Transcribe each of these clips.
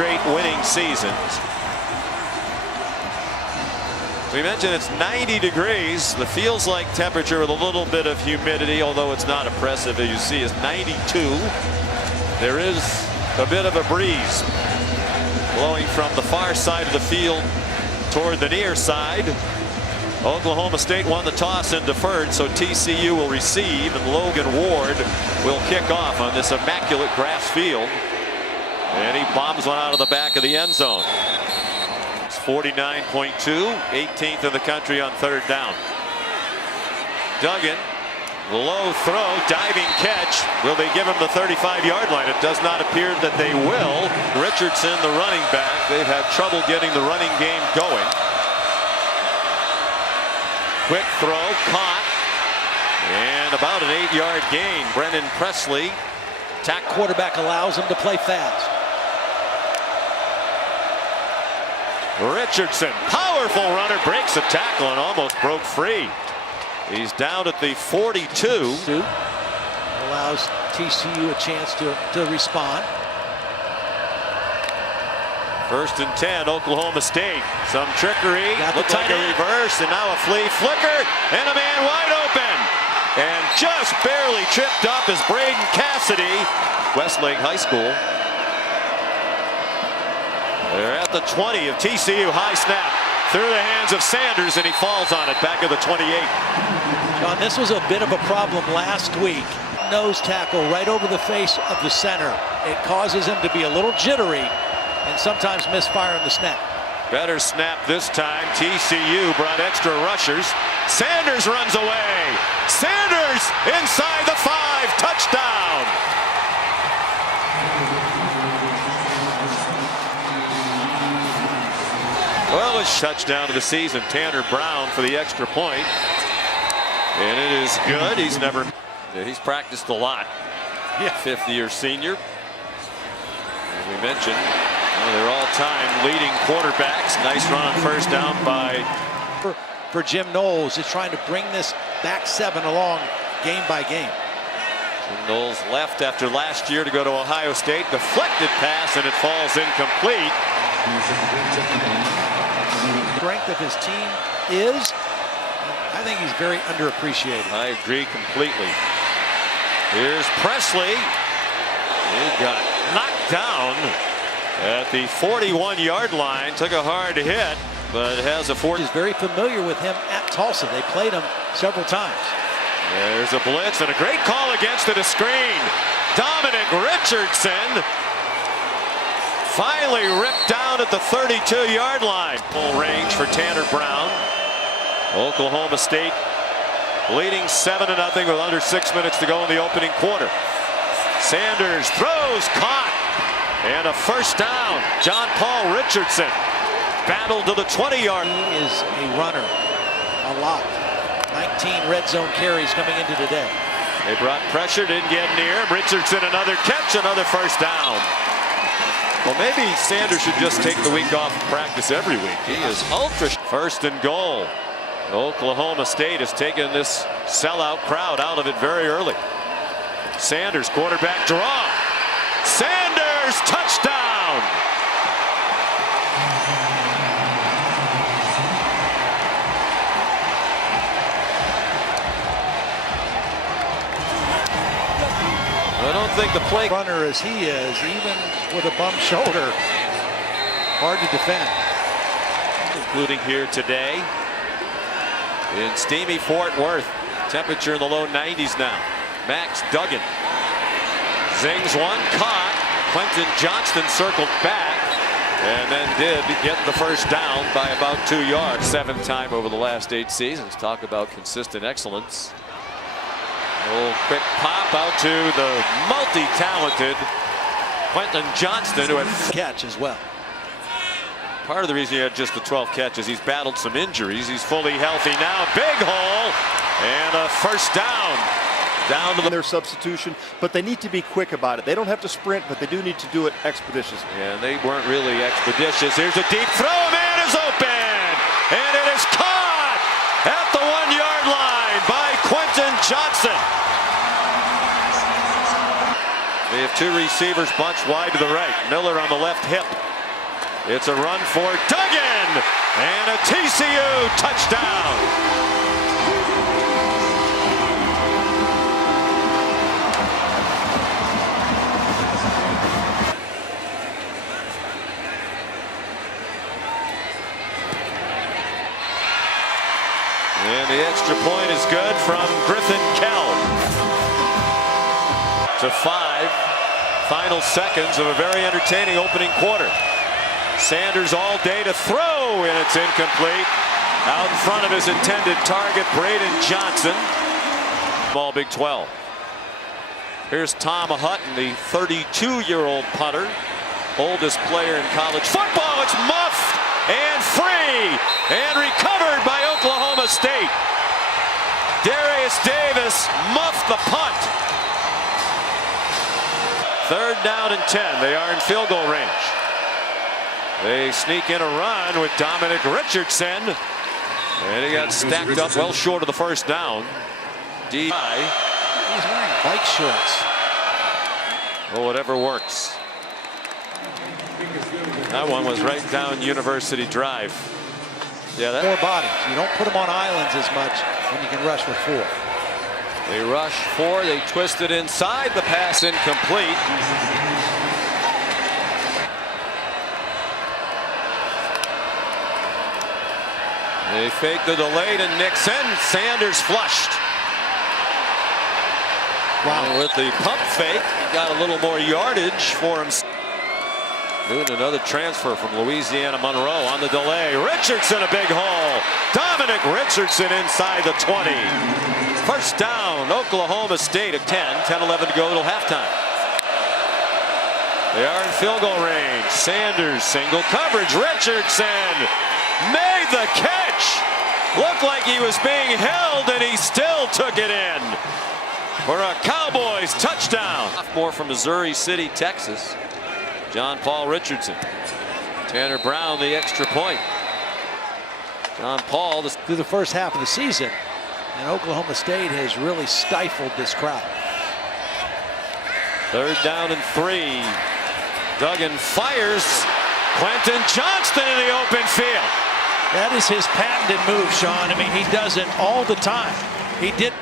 straight winning seasons. We mentioned it's 90 degrees. The feels like temperature with a little bit of humidity, although it's not oppressive, as you see, is 92. There is a bit of a breeze blowing from the far side of the field toward the near side. Oklahoma State won the toss and deferred, so TCU will receive, and Logan Ward will kick off on this immaculate grass field. And he bombs one out of the back of the end zone. 49.2, 18th in the country on third down. Duggan, low throw, diving catch. Will they give him the 35-yard line? It does not appear that they will. Richardson, the running back, they've had trouble getting the running game going. Quick throw, caught, and about an 8-yard gain. Brennan Presley. Attack quarterback allows him to play fast. Richardson, powerful runner, breaks a tackle and almost broke free. He's down at the 42. Allows TCU a chance to respond. 1st and 10, Oklahoma State. Some trickery, looked like a end. reverse, and now a flea flicker, and a man wide open. And just barely tripped up is Braden Cassidy, Westlake High School. They're at the 20 of TCU. High snap through the hands of Sanders, and he falls on it back at the 28. John, this was a bit of a problem last week. Nose tackle right over the face of the center. It causes him to be a little jittery and sometimes misfire in the snap. Better snap this time. TCU brought extra rushers. Sanders runs away. Sanders inside the 5. Touchdown. Well, it's touchdown of the season. Tanner Brown for the extra point. And it is good. He's practiced a lot. Yeah. 5th-year senior. As we mentioned, they're all-time leading quarterbacks. Nice run on first down by for Jim Knowles is trying to bring this back 7 along game by game. Jim Knowles left after last year to go to Ohio State. Deflected pass, and it falls incomplete. Strength of his team is, I think he's very underappreciated. I agree completely. Here's Presley. He got knocked down at the 41-yard line. Took a hard hit, but has a 40. He's very familiar with him at Tulsa. They played him several times. There's a blitz and a great call against it, a screen. Dominic Richardson finally ripped down at the 32-yard line. Full range for Tanner Brown. Oklahoma State leading 7-0 with under 6 minutes to go in the opening quarter. Sanders throws, caught, and a first down. John Paul Richardson battled to the 20-yard. He is a runner, a lot. 19 red zone carries coming into today. They brought pressure, didn't get near him. Richardson, another catch, another first down. Well, maybe Sanders should just take the week off of practice every week. He is ultra. 1st and goal. Oklahoma State has taken this sellout crowd out of it very early. Sanders, quarterback draw. Sanders, touchdown. I don't think the play Runner as he is, even with a bum shoulder, hard to defend. Including here today in steamy Fort Worth. Temperature in the low 90s now. Max Duggan zings one, caught. Quentin Johnston circled back and then did get the first down by about 2 yards. 7th time over the last 8 seasons. Talk about consistent excellence. A little quick pop out to the multi-talented Quentin Johnston, who had Catch as well. part of the reason he had just the 12 catches. He's battled some injuries. He's fully healthy now. Big hole and a first down. Down to their substitution, but they need to be quick about it. They don't have to sprint, but they do need to do it expeditiously. Yeah, they weren't really expeditious. Here's a deep throw. Man is open, and it is caught at the 1-yard line by Quentin Johnson. They have 2 receivers bunched wide to the right. Miller on the left hip. It's a run for Duggan and a TCU touchdown. And the extra point is good from Griffin Kell. To 5 final seconds of a very entertaining opening quarter. Sanders all day to throw, and it's incomplete. Out in front of his intended target, Braden Johnson. Ball Big 12. Here's Tom Hutton, the 32-year-old punter, oldest player in college football. It's muffed and free and recovered by Oklahoma State. Darius Davis muffed the punt. 3rd down and 10. They are in field goal range. They sneak in a run with Dominic Richardson, and he got stacked up well short of the 1st down. He's wearing bike shorts. Well, whatever works. That one was right down University Drive. Yeah, that 4 bodies. You don't put them on islands as much when you can rush with 4. They rush 4. They twist it inside. The pass incomplete. They fake the delay to Nixon. Sanders flushed. Wow. And with the pump fake, he got a little more yardage for him. Doing another transfer from Louisiana Monroe on the delay. Richardson, a big hole. Dominic Richardson inside the 20. 1st down, Oklahoma State at 10-11 to go till halftime. They are in field goal range. Sanders, single coverage. Richardson made the catch. Looked like he was being held, and he still took it in for a Cowboys touchdown. Sophomore from Missouri City, Texas. John Paul Richardson. Tanner Brown, the extra point. John Paul through the 1st half of the season, and Oklahoma State has really stifled this crowd. 3rd down and 3. Duggan fires. Quentin Johnston in the open field. That is his patented move, Sean. I mean, he does it all the time. He did.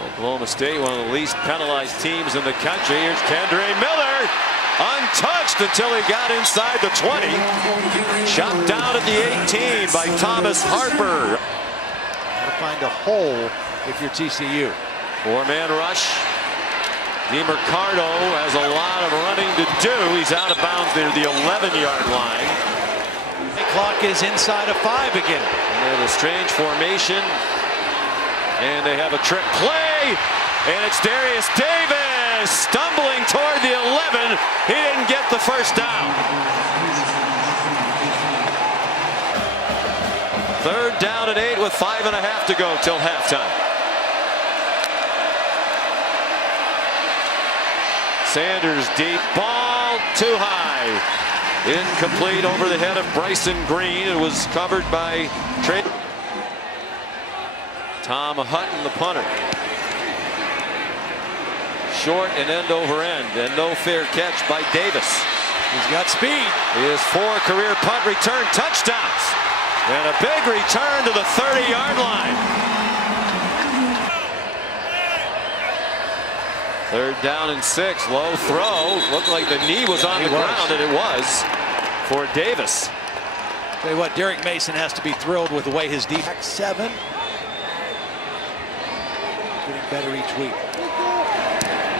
Oklahoma State, one of the least penalized teams in the country. Here's Kendre Miller. Untouched until he got inside the 20. Shot down at the 18 by Thomas Harper. Gotta find a hole if you're TCU. 4-man rush. DiMercado has a lot of running to do. He's out of bounds near the 11-yard line. The clock is inside of 5 again. And they have a strange formation. And they have a trick play. And it's Darius Davis stumbling toward the 11. He didn't get the 1st down. 3rd down and 8 with 5.5 to go till halftime. Sanders deep ball too high. Incomplete over the head of Bryson Green. It was covered by Trey. Tom Hutton, the punter. Short and end over end, and no fair catch by Davis. He's got speed. He has 4 career punt return touchdowns, and a big return to the 30-yard line. 3rd down and 6. Low throw. Looked like the knee was on the ground, and it was for Davis. Tell you what, Derek Mason has to be thrilled with the way his defense. 7. Getting better each week.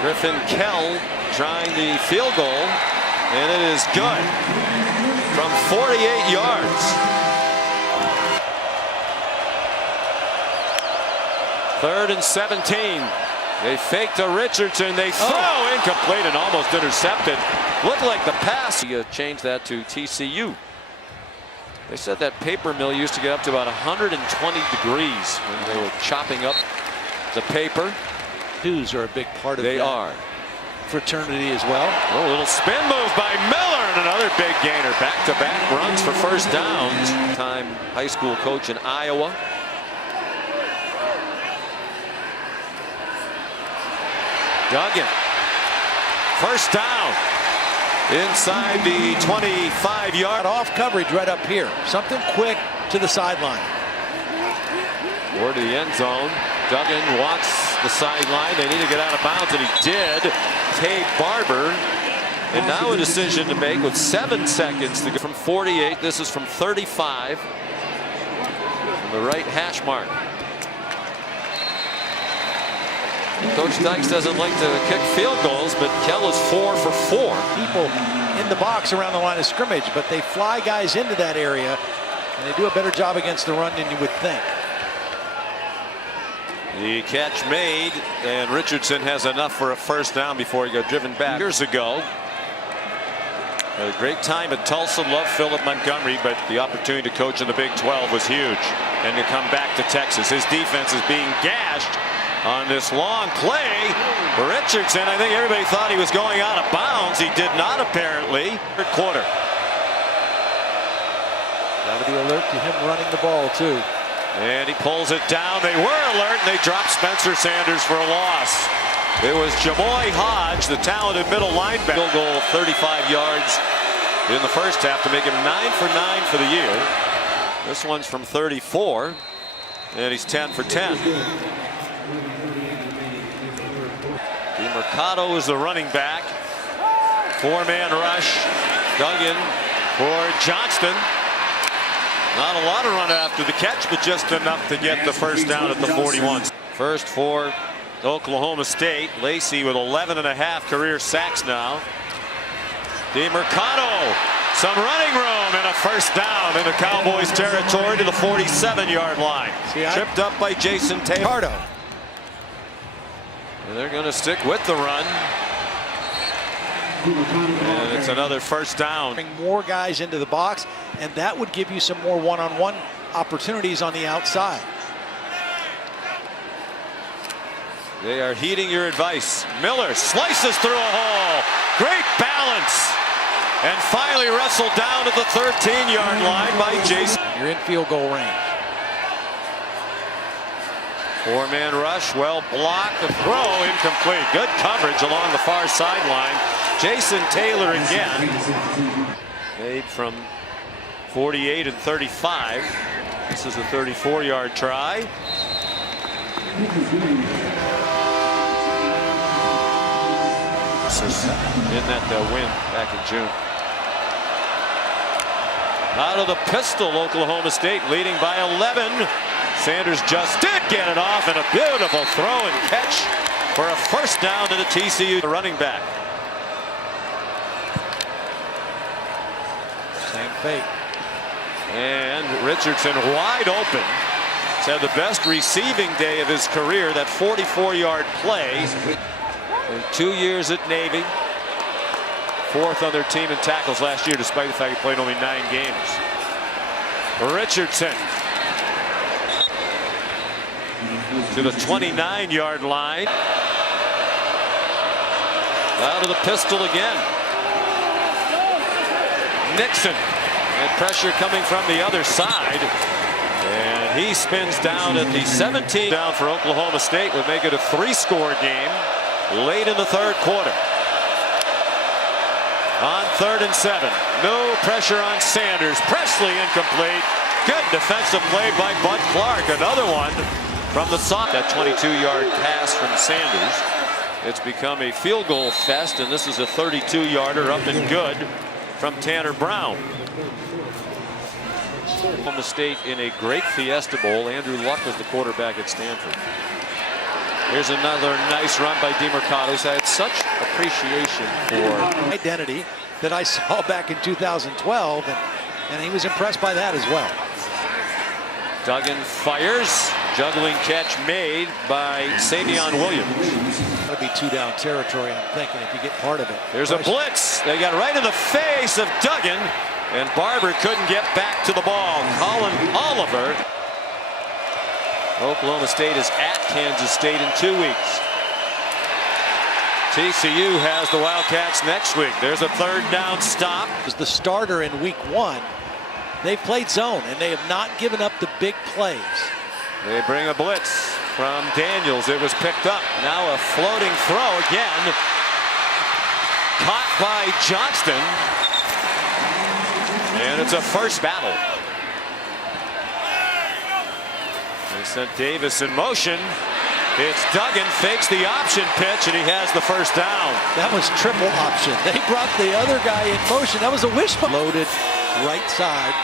Griffin Kell trying the field goal, and it is good from 48 yards. 3rd and 17. They fake to Richardson. They throw incomplete and almost intercepted. Looked like the pass. You change that to TCU. They said that paper mill used to get up to about 120 degrees when they were chopping up the paper. Dues are a big part of They are. Fraternity as well. Oh, a little spin move by Miller and another big gainer. Back-to-back runs for 1st downs. Time high school coach in Iowa. Duggan. 1st down. inside the 25-yard. Off coverage right up here. Something quick to the sideline. Or to the end zone. Duggan wants the sideline. They need to get out of bounds, and he did. Tay Barber. And now a decision to make with 7 seconds to go from 48. This is from 35. From the right hash mark. Coach Dykes doesn't like to kick field goals, but Kell is 4 for 4. People in the box around the line of scrimmage, but they fly guys into that area, and they do a better job against the run than you would think. The catch made, and Richardson has enough for a first down before he got driven back. Years ago, a great time at Tulsa. Loved Philip Montgomery, but the opportunity to coach in the Big 12 was huge. And to come back to Texas, his defense is being gashed on this long play. Richardson, I think everybody thought he was going out of bounds. He did not, apparently. Third quarter. Got to be alert to him running the ball, too. And he pulls it down. They were alert, and they dropped Spencer Sanders for a loss. It was Jamoy Hodge, the talented middle linebacker. Field goal 35 yards in the first half to make him 9 for 9 for the year. This one's from 34, and he's 10 for 10. Mercado is the running back. 4-man rush. Duggan for Johnston. Not a lot of run after the catch, but just enough to get the first down at the 41. First for Oklahoma State. Lacey with 11.5 career sacks now. DeMercado. Some running room and a first down in the Cowboys territory to the 47-yard line. Tripped up by Jason Taylor. And they're going to stick with the run. And it's another first down. Bring more guys into the box, and that would give you some more one-on-one opportunities on the outside. They are heeding your advice. Miller slices through a hole. Great balance. And finally wrestled down at the 13-yard line by Jason. You're in field goal range. 4-man rush, well blocked, the throw incomplete. Good coverage along the far sideline. Jason Taylor again. Made from 48 and 35. This is a 34-yard try. In that win back in June. Out of the pistol, Oklahoma State leading by 11. Sanders just did get it off, and a beautiful throw and catch for a first down to the TCU running back. Same fate. And Richardson wide open. He's had the best receiving day of his career, that 44-yard play. In 2 years at Navy. 4th on their team in tackles last year, despite the fact he played only 9 games. Richardson to the 29-yard line. Out of the pistol again. Nixon, and pressure coming from the other side. And he spins down at the 17. Down for Oklahoma State would make it a 3-score game late in the third quarter. On 3rd and 7. No pressure on Sanders. Presley incomplete. Good defensive play by Bud Clark. Another one from the soft. That 22-yard pass from Sanders. It's become a field goal fest, and this is a 32-yarder up and good from Tanner Brown. Oklahoma State in a great Fiesta Bowl. Andrew Luck was the quarterback at Stanford. Here's another nice run by DeMercado. He's had such appreciation for identity that I saw back in 2012, and he was impressed by that as well. Duggan fires. Juggling catch made by Savion Williams. That'll be 2-down territory, I'm thinking, if you get part of it. There's a blitz. They got right in the face of Duggan, and Barber couldn't get back to the ball. Colin Oliver. Oklahoma State is at Kansas State in 2 weeks. TCU has the Wildcats next week. There's a 3rd down stop. As the starter in week 1, they've played zone, and they have not given up the big plays. They bring a blitz from Daniels. It was picked up. Now a floating throw again. caught by Johnston. And it's a first battle. They sent Davis in motion. It's Duggan, fakes the option pitch, and he has the first down. That was triple option. They brought the other guy in motion. That was a wishbone. Loaded right side.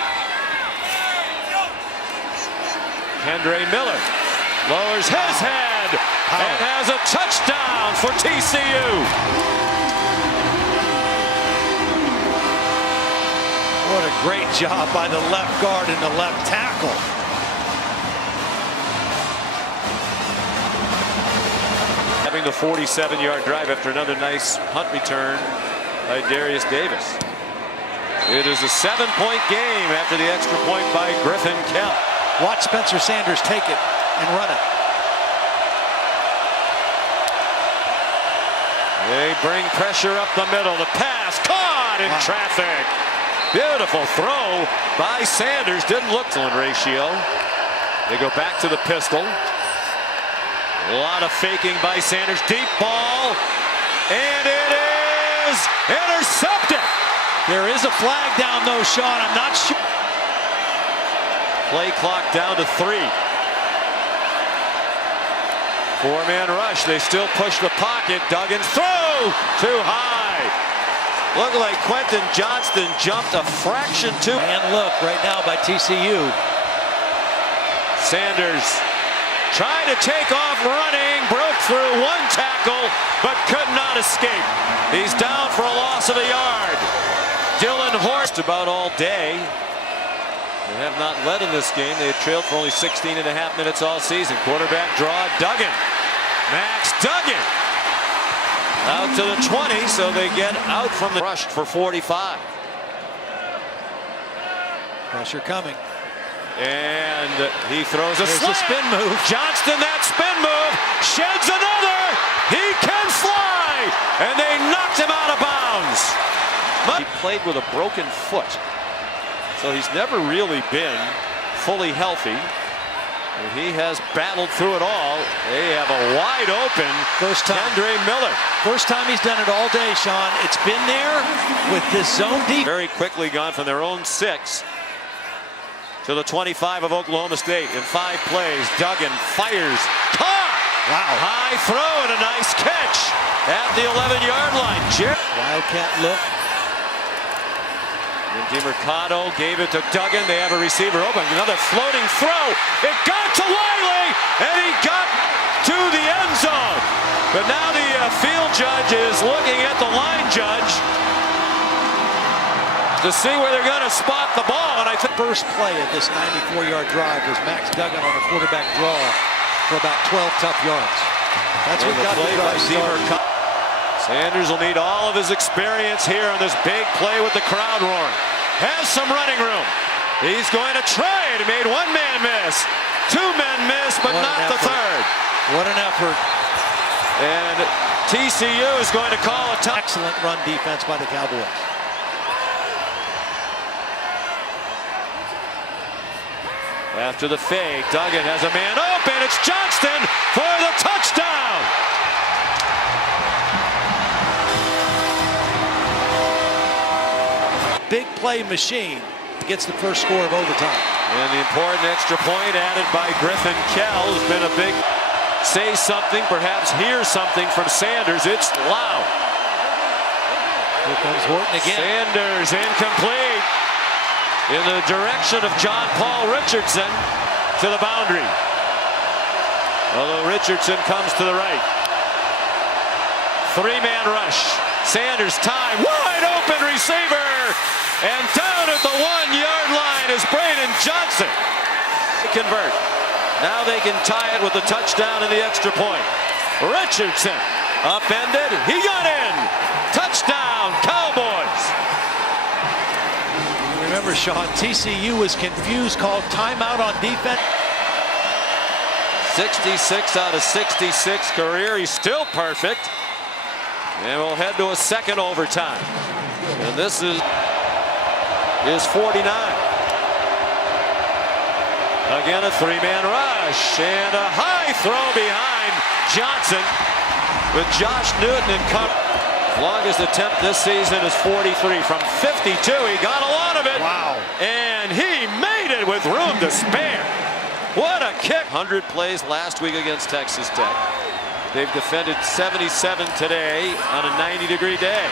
Kendre Miller lowers his head and has a touchdown for TCU. What a great job by the left guard and the left tackle. Having the 47-yard drive after another nice punt return by Darius Davis. It is a 7-point game after the extra point by Griffin Kell. Watch Spencer Sanders take it and run it. They bring pressure up the middle. The pass caught in traffic. Beautiful throw by Sanders. Didn't look to ratio. They go back to the pistol. A lot of faking by Sanders. Deep ball. And it is intercepted. There is a flag down though, Sean. I'm not sure. Play clock down to 3. 4-man rush. They still push the pocket. Duggan's throw too high. Looked like Quentin Johnston jumped a fraction too. And look right now by TCU. Sanders tried to take off running, broke through one tackle, but could not escape. He's down for a loss of a yard. Dylan Horst about all day. They have not led in this game. They had trailed for only 16.5 minutes all season. Quarterback draw, Duggan. Max Duggan out to the 20, so they get out from the rushed for 45. Pressure coming. And he throws a spin move. Johnston, that spin move, sheds another. He can fly, and they knocked him out of bounds. He played with a broken foot, so he's never really been fully healthy. And he has battled through it all. They have a wide open first time. Kendre Miller. First time he's done it all day, Sean. It's been there with this zone deep. Very quickly gone from their own 6 to the 25 of Oklahoma State. In 5 plays, Duggan fires. Caught! Wow. High throw and a nice catch at the 11-yard line. Wildcat look. And DeMercado gave it to Duggan. They have a receiver open. Another floating throw. It got to Wiley, and he got to the end zone. But now the field judge is looking at the line judge to see where they're going to spot the ball. And I think first play of this 94-yard drive was Max Duggan on a quarterback draw for about 12 tough yards. That's what got the drive started. Sanders will need all of his experience here on this big play with the crowd roaring. Has some running room. He's going to try it. He made 1 man miss. 2 men miss, but not the third. What an effort. And TCU is going to call a touchdown. Excellent run defense by the Cowboys. After the fake, Duggan has a man open. It's Johnston for the touchdown. Big play machine gets the first score of overtime. And the important extra point added by Griffin Kell has been a big say something, perhaps hear something from Sanders. It's loud. Here comes Horton again. Sanders incomplete in the direction of John Paul Richardson to the boundary. Although Richardson comes to the right. 3-man rush. Sanders time, wide open receiver. And down at the 1-yard line is Braden Johnson. They convert. Now they can tie it with the touchdown and the extra point. Richardson upended. He got in. Touchdown, Cowboys. Remember, Sean, TCU was confused, called timeout on defense. 66 out of 66 career. He's still perfect. And we'll head to a second overtime. And this is 49. Again, a 3-man rush and a high throw behind Johnson with Josh Newton in cover. Longest attempt this season is 43 from 52. He got a lot of it. Wow. And he made it with room to spare. What a kick. 100 plays last week against Texas Tech. They've defended 77 today on a 90-degree day.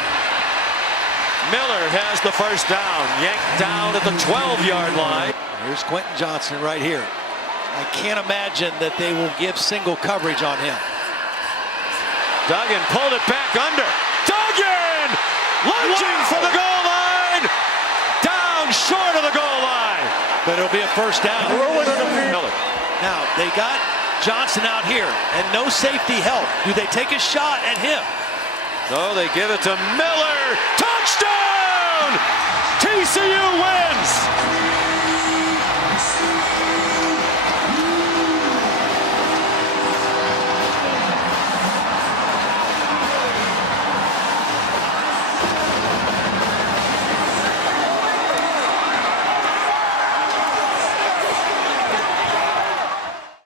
Miller has the first down, yanked down at the 12-yard line. Here's Quentin Johnson right here. I can't imagine that they will give single coverage on him. Duggan pulled it back under. Duggan lunging for the goal line. Down short of the goal line. But it'll be a first down. Miller. Now, they got Johnson out here and no safety help. Do they take a shot at him? No, they give it to Miller. Touchdown! TCU wins!